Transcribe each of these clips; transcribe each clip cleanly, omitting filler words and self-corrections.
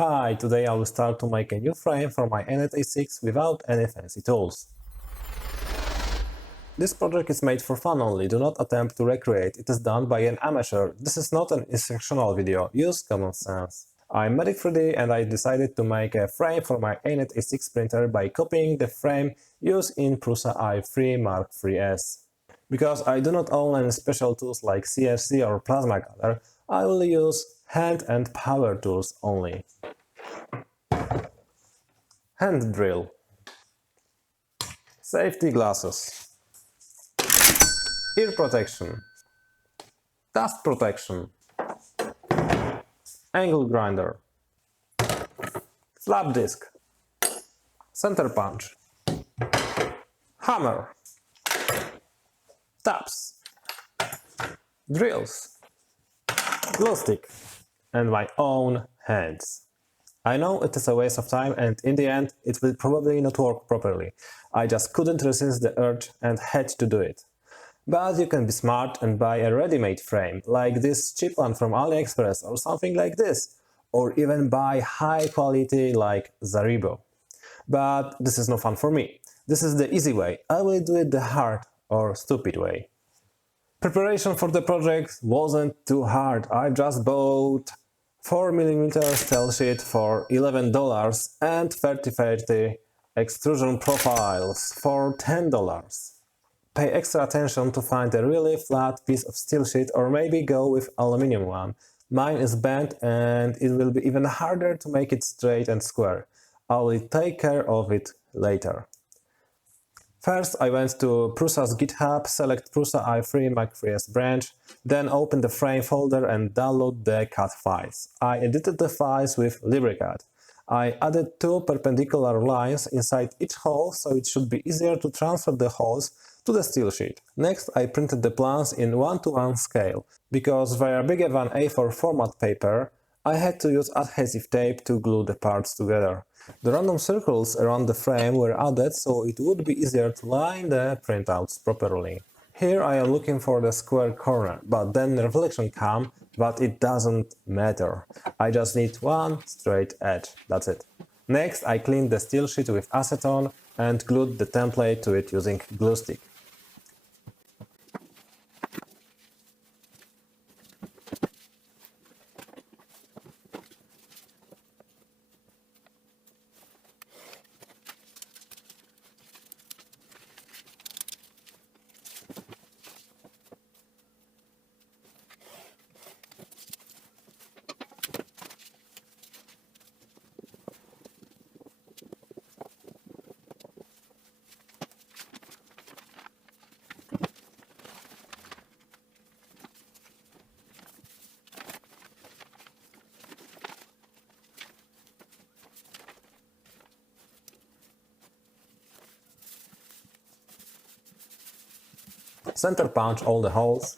Hi, today I will start to make a new frame for my Anet A6 without any fancy tools. This project is made for fun only, do not attempt to recreate, it is done by an amateur, this is not an instructional video, use common sense. I'm Medic 3D and I decided to make a frame for my Anet A6 printer by copying the frame used in Prusa i3 Mark III's. Because I do not own any special tools like CFC or plasma cutter, I will use hand and power tools only. Hand drill, safety glasses, ear protection, dust protection, angle grinder, flap disc, center punch, hammer, taps, drills, glue stick, and my own hands. I know it is a waste of time and in the end it will probably not work properly. I just couldn't resist the urge and had to do it. But you can be smart and buy a ready-made frame, like this cheap one from AliExpress or something like this, or even buy high quality like Zaribo. But this is no fun for me. This is the easy way, I will do it the hard or stupid way. Preparation for the project wasn't too hard, I just bought 4mm steel sheet for $11 and 30-30 extrusion profiles for $10. Pay extra attention to find a really flat piece of steel sheet or maybe go with aluminum one. Mine is bent and it will be even harder to make it straight and square. I will take care of it later. First I went to Prusa's GitHub, select Prusa i3 Mark III's branch, then open the frame folder and download the CAD files. I edited the files with LibreCAD. I added 2 perpendicular lines inside each hole, so it should be easier to transfer the holes to the steel sheet. Next I printed the plans in 1:1 scale. Because they are bigger than A4 format paper, I had to use adhesive tape to glue the parts together. The random circles around the frame were added so it would be easier to line the printouts properly. Here I am looking for the square corner, but then the reflection came, but it doesn't matter. I just need one straight edge, that's it. Next I cleaned the steel sheet with acetone and glued the template to it using glue stick. Center punch all the holes.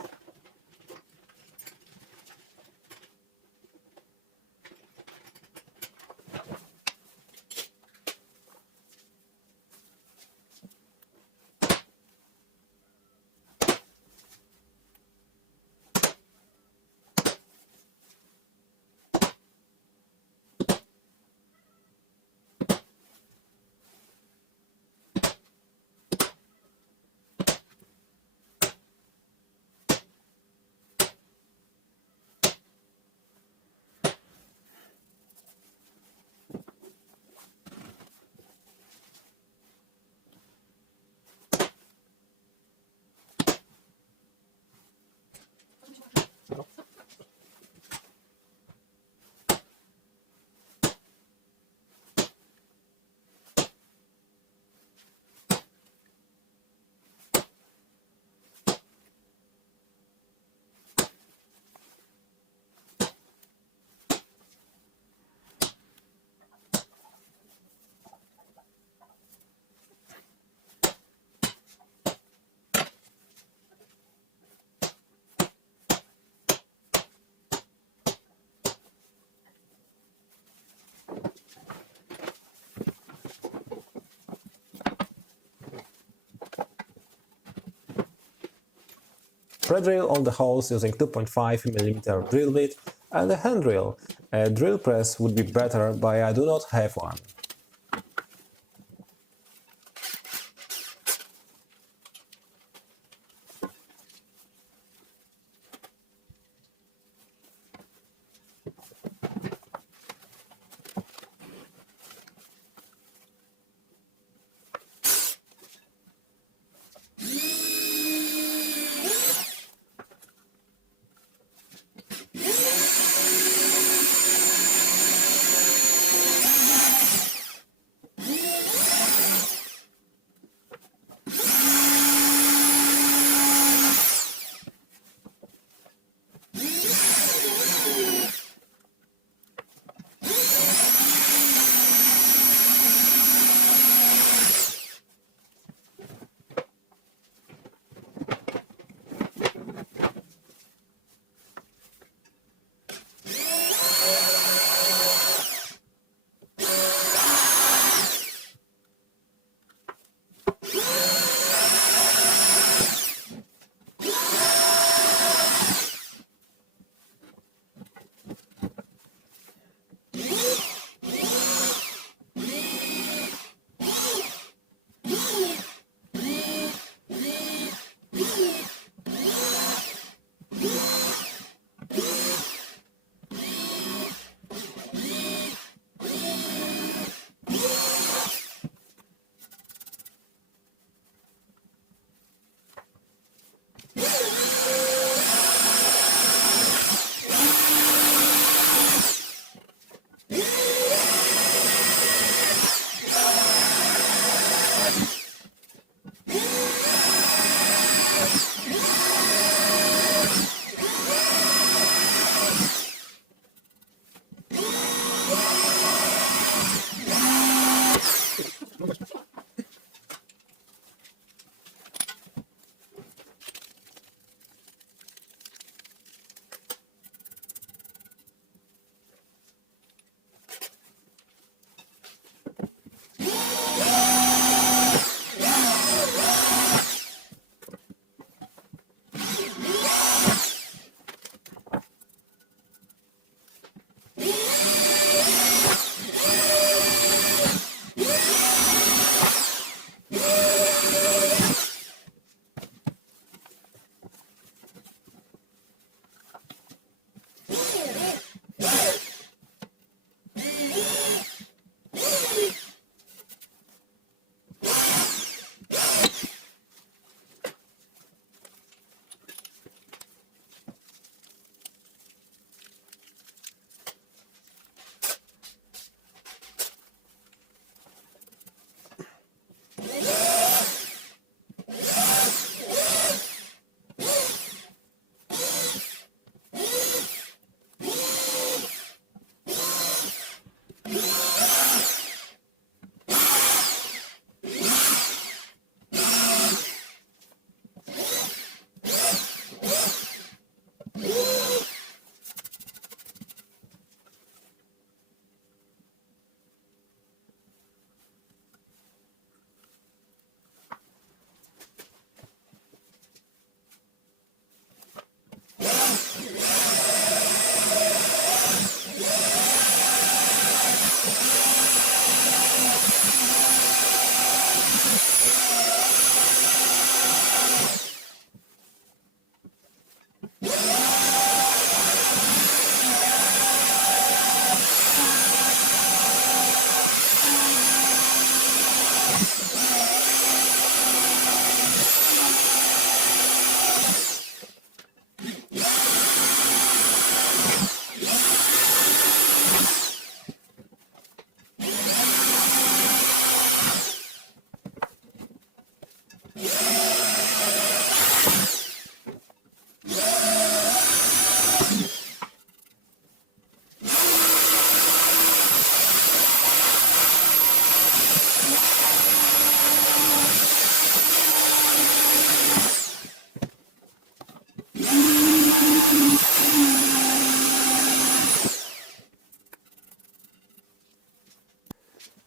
Pre-drill all the holes using 2.5mm drill bit and a hand drill. A drill press would be better, but I do not have one.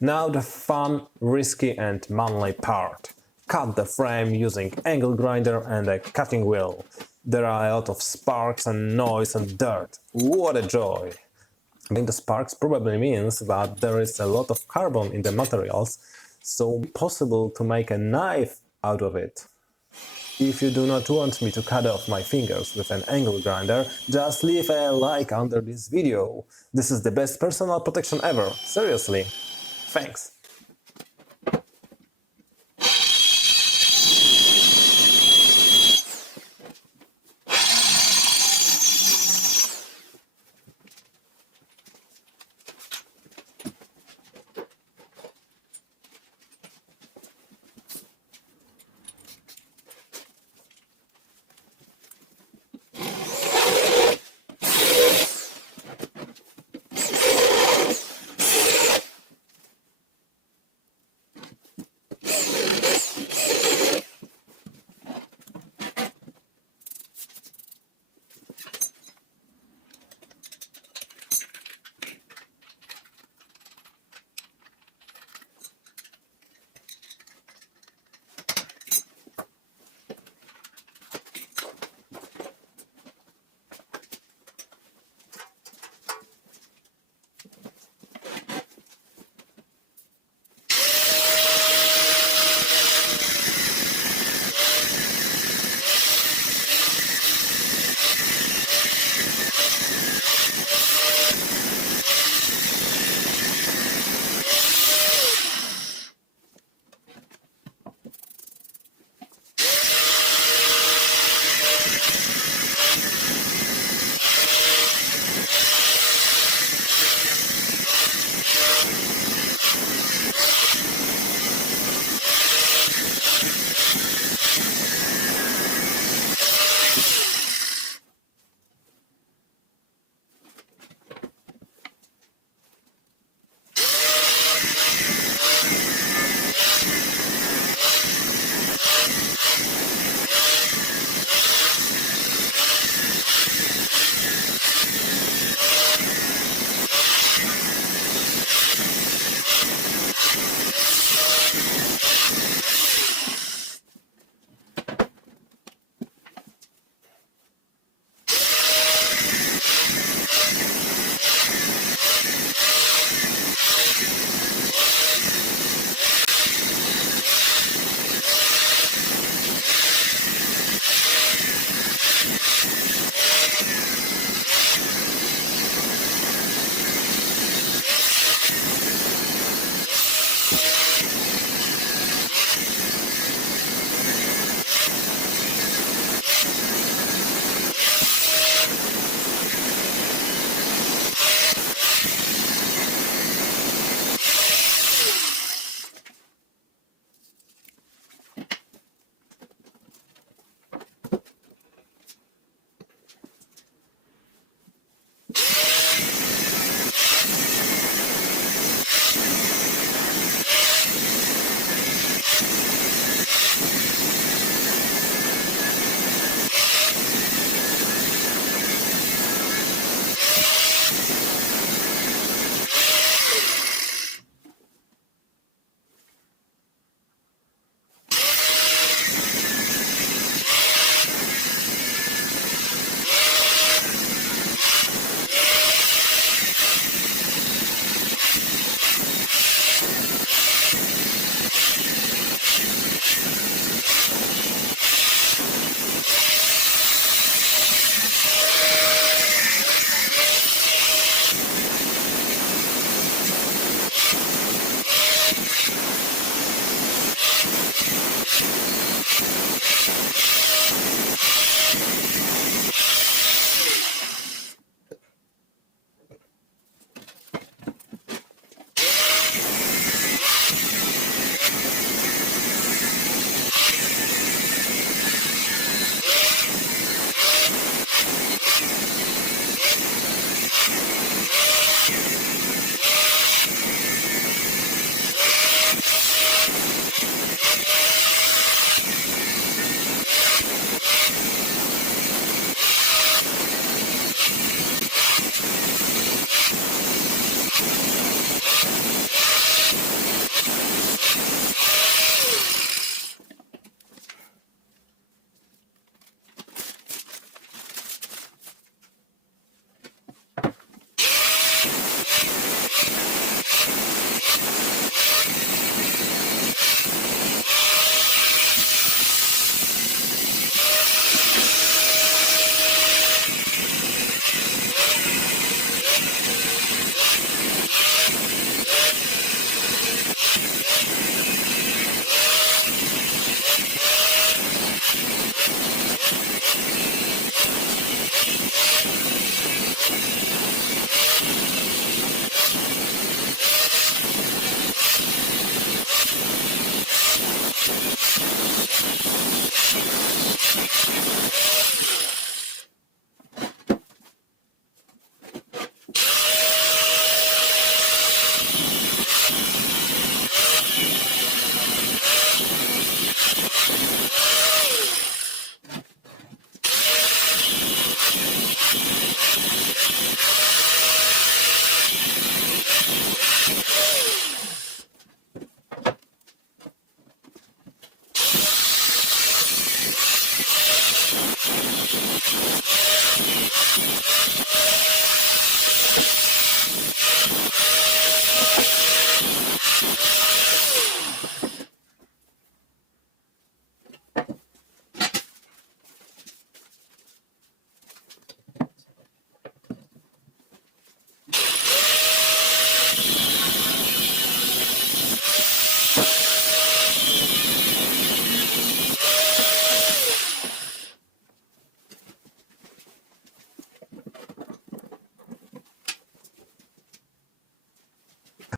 Now the fun, risky and manly part. Cut the frame using angle grinder and a cutting wheel. There are a lot of sparks and noise and dirt. What a joy! I mean, the sparks probably means that there is a lot of carbon in the materials, so possible to make a knife out of it. If you do not want me to cut off my fingers with an angle grinder, just leave a like under this video. This is the best personal protection ever, seriously. Thanks.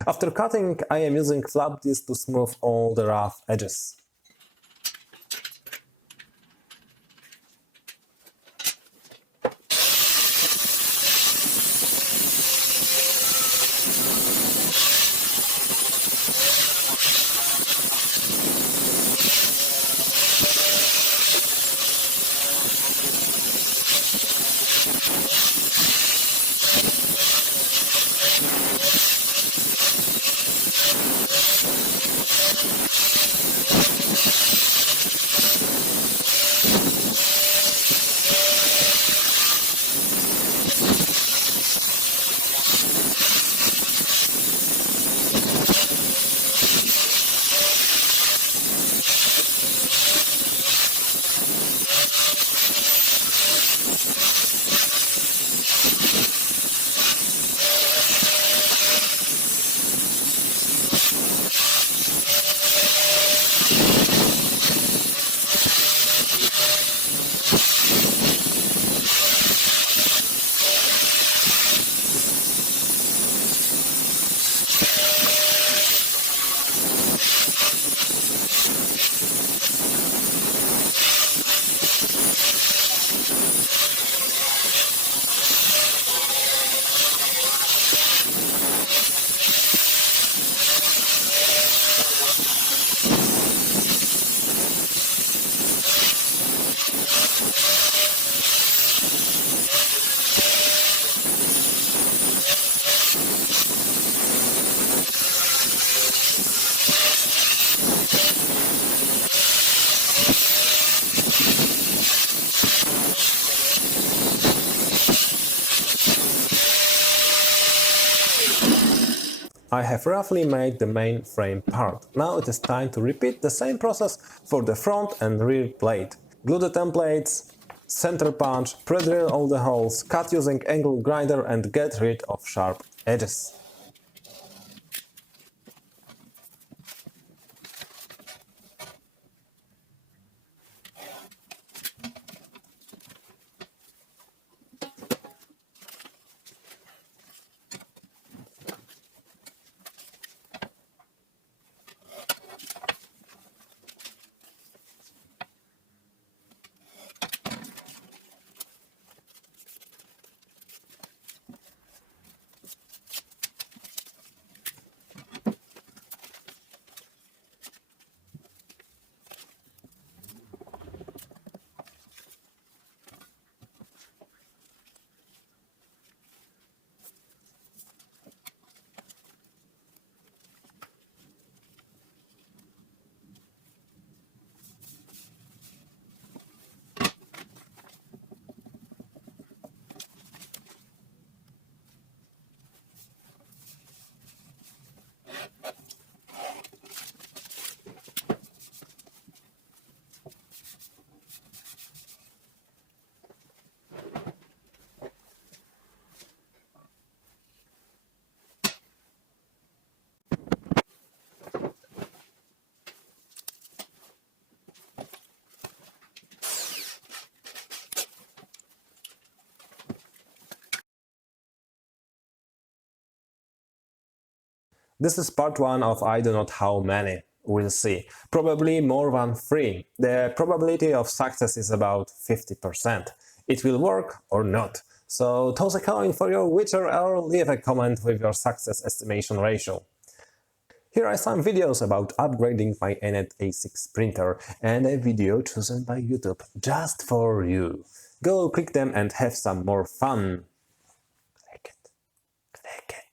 After cutting, I am using flap disc to smooth all the rough edges. I have roughly made the main frame part. Now it is time to repeat the same process for the front and rear plate. Glue the templates, center punch, pre-drill all the holes, cut using angle grinder and get rid of sharp edges. This is part 1 of I don't know how many. We'll see. Probably more than 3. The probability of success is about 50%. It will work or not. So toss a coin for your Witcher or leave a comment with your success estimation ratio. Here are some videos about upgrading my Anet A6 printer and a video chosen by YouTube just for you. Go click them and have some more fun. Click it. Click it.